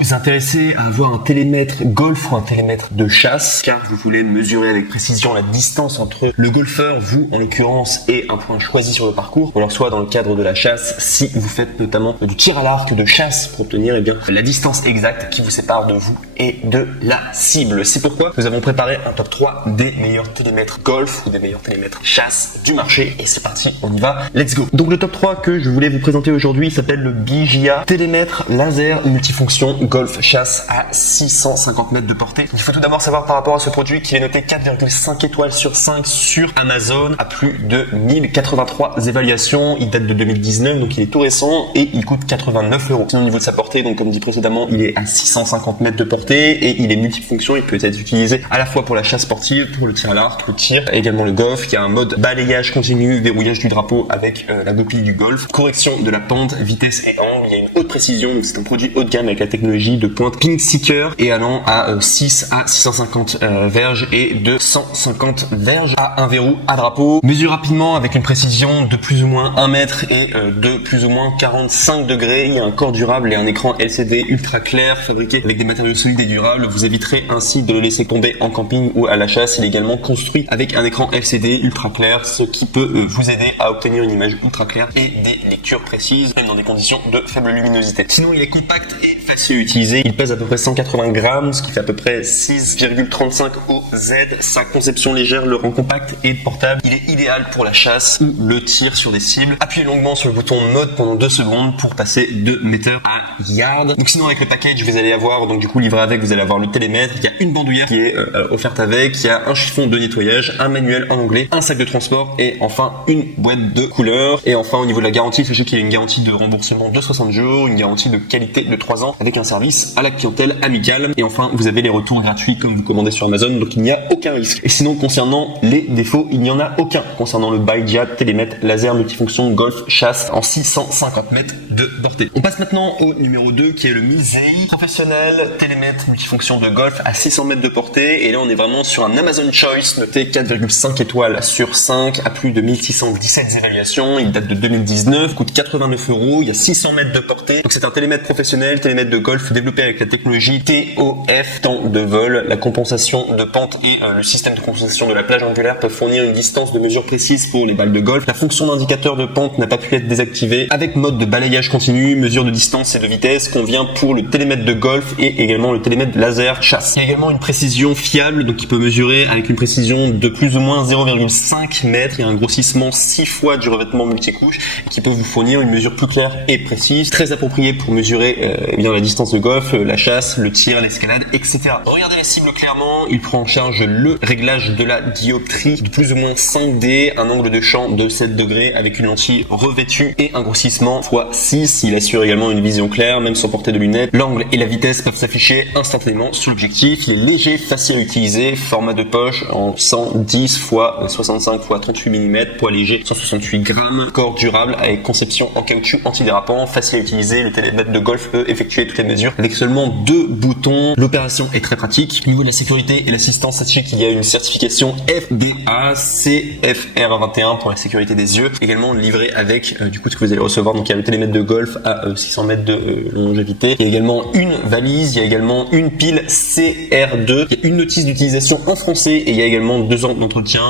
vous intéressez à avoir un télémètre golf ou un télémètre de chasse, car vous voulez mesurer avec précision la distance entre le golfeur, vous en l'occurrence, et un point choisi sur le parcours, ou alors soit dans le cadre de la chasse, si vous faites notamment du tir à l'arc, de chasse, pour obtenir la distance exacte qui vous sépare de vous et de la cible. C'est pourquoi nous avons préparé un top 3 des meilleurs télémètres golf ou des meilleurs télémètres chasse du marché, et c'est parti, on y va, let's go. Donc le top 3 que je voulais vous présenter aujourd'hui s'appelle le BJA télémètre laser multifonction golf chasse à 650 mètres de portée. Il faut tout d'abord savoir par rapport à ce produit qu'il est noté 4,5 étoiles sur 5 sur Amazon, à plus de 1083 évaluations. Il date de 2019, donc il est tout récent, et il coûte 89 €. Sinon, au niveau de sa portée, donc comme dit précédemment, il est à 650 mètres de portée et il est multifonction. Il peut être utilisé à la fois pour la chasse sportive, pour le tir à l'arc, le tir, et également le golf. Il y a un mode balayage continu, verrouillage du drapeau avec la goupille du golf, correction de la pente, vitesse et angle. Il y a une haute précision, donc c'est un produit haut de gamme avec la technologie de pointe Pink Seeker et allant à 6 à 650 verges et de 150 verges à un verrou à drapeau. Mesure rapidement avec une précision de plus ou moins 1 mètre et de plus ou moins 45 degrés. Il y a un corps durable et un écran LCD ultra clair fabriqué avec des matériaux solides et durables. Vous éviterez ainsi de le laisser tomber en camping ou à la chasse. Il est également construit avec un écran LCD ultra clair, ce qui peut vous aider à obtenir une image ultra claire et des lectures précises, même dans des conditions de faible luminosité. Sinon, il est compact et facile à utiliser. Il pèse à peu près 180 grammes, ce qui fait à peu près 6,35 OZ. Sa conception légère le rend compact et portable. Il est idéal pour la chasse ou le tir sur des cibles. Appuyez longuement sur le bouton mode pendant 2 secondes pour passer de metteur à yard. Donc sinon, avec le package, vous allez avoir, donc du coup livré avec, vous allez avoir le télémètre. Il y a une bandoulière qui est offerte avec. Il y a un chiffon de nettoyage, un manuel en anglais, un sac de transport et enfin une boîte de couleurs. Et enfin, au niveau de la garantie, sachez qu'il y a une garantie de remboursement de 60 jours, une garantie de qualité de 3 ans avec un service à la clientèle amical. Et enfin, vous avez les retours gratuits comme vous commandez sur Amazon, donc il n'y a aucun risque. Et sinon, concernant les défauts, il n'y en a aucun concernant le BJA télémètre laser multifonction golf chasse en 650 mètres de portée. On passe maintenant au numéro 2 qui est le Misei professionnel télémètre multifonction de golf à 600 mètres de portée. Et là, on est vraiment sur un Amazon Choice noté 4,5 étoiles sur 5 à plus de 1617 évaluations. Il date de 2019, coûte 89 €. Il y a 600 mètres de portée. Donc c'est un télémètre professionnel, télémètre de golf développé avec la technologie TOF, temps de vol. La compensation de pente et le système de compensation de la plage angulaire peuvent fournir une distance de mesure précise pour les balles de golf. La fonction d'indicateur de pente n'a pas pu être désactivée. Avec mode de balayage continu, mesure de distance et de vitesse convient pour le télémètre de golf et également le télémètre laser chasse. Il y a également une précision fiable, donc il peut mesurer avec une précision de plus ou moins 0,5 mètres. Il y a un grossissement 6 fois du revêtement multicouche qui peut vous fournir une mesure plus claire et précise, très appropriée pour mesurer bien la distance de golf, la chasse, le tir, l'escalade, etc. Regardez les cibles clairement, il prend en charge le réglage de la dioptrie de plus ou moins 5D, un angle de champ de 7 degrés avec une lentille revêtue et un grossissement x6. Il assure également une vision claire, même sans porter de lunettes. L'angle et la vitesse peuvent s'afficher instantanément sur l'objectif. Il est léger, facile à utiliser, format de poche en 110 x 65 x 38 mm, poids léger 168 grammes, corps durable avec conception en caoutchouc antidérapant, facile à utiliser. Le télémètre de golf peut effectuer toutes les mesures avec seulement 2 boutons. L'opération est très pratique. Au niveau de la sécurité et l'assistance, sachez qu'il y a une certification FDA CFR21 pour la sécurité des yeux, également livré avec du coup ce que vous allez recevoir. Donc il y a le télémètre de golf à 600 mètres de longévité. Il y a également une valise, il y a également une pile CR2, il y a une notice d'utilisation en français et il y a également 2 ans d'entretien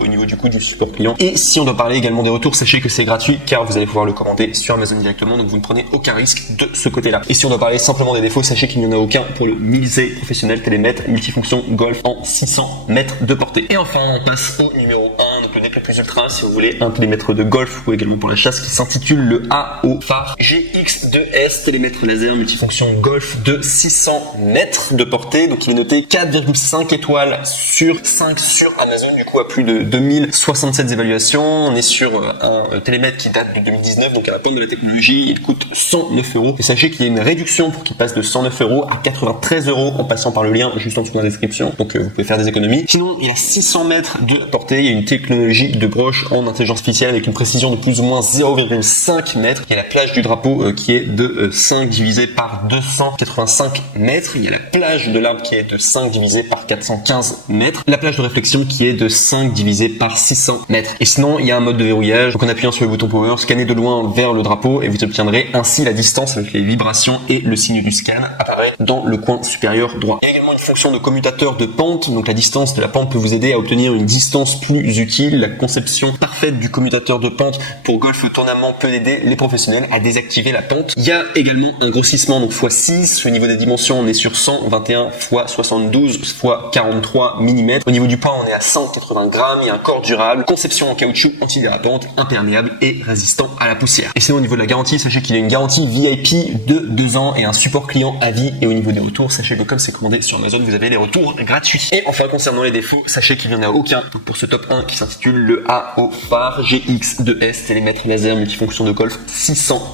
au niveau du coup du support client. Et si on doit parler également des retours, sachez que c'est gratuit car vous allez pouvoir le commander sur Amazon directement, donc vous ne prenez aucun risque de ce côté-là. Et si on doit parler simplement des défauts, sachez qu'il n'y en a aucun pour le Misei professionnel télémètre multifonction golf en 600 mètres de portée. Et enfin, on passe au numéro 1, donc le DP+ Ultra, si vous voulez un télémètre de golf ou également pour la chasse, qui s'intitule le AO Phare GX2S télémètre laser multifonction golf de 600 mètres de portée. Donc il est noté 4,5 étoiles sur 5 sur Amazon, du coup à plus de 2067 évaluations. On est sur un télémètre qui date de 2019, donc à la pointe de la technologie. Il coûte 109 €. Et sachez qu'il y a une réduction pour qu'il passe de 109 € à 93 € en passant par le lien juste en dessous de la description. Donc vous pouvez faire des économies. Sinon, il y a 600 mètres de portée. Il y a une technologie technologie de broche en intelligence artificielle avec une précision de plus ou moins 0,5 mètres. Il y a la plage du drapeau qui est de 5 divisé par 285 mètres. Il y a la plage de l'arbre qui est de 5 divisé par 415 mètres. La plage de réflexion qui est de 5 divisé par 600 mètres. Et sinon, il y a un mode de verrouillage. Donc en appuyant sur le bouton Power, scannez de loin vers le drapeau et vous obtiendrez ainsi la distance avec les vibrations et le signe du scan apparaît dans le coin supérieur droit. Il y a également une fonction de commutateur de pente. Donc la distance de la pente peut vous aider à obtenir une distance plus utile. La conception parfaite du commutateur de pente pour golf tournament peut aider les professionnels à désactiver la pente. Il y a également un grossissement donc x6. Au niveau des dimensions, on est sur 121 x 72 x 43 mm. Au niveau du poids, on est à 180 grammes. Il y a un corps durable, conception en caoutchouc antidérapante, imperméable et résistant à la poussière. Et sinon, au niveau de la garantie, sachez qu'il y a une garantie VIP de 2 ans et un support client à vie. Et au niveau des retours, sachez que comme c'est commandé sur Amazon, vous avez les retours gratuits. Et enfin, concernant les défauts, sachez qu'il n'y en a aucun pour ce top 1 qui s'intitule le AO Phare GX2S télémètre laser multifonction de golf 600.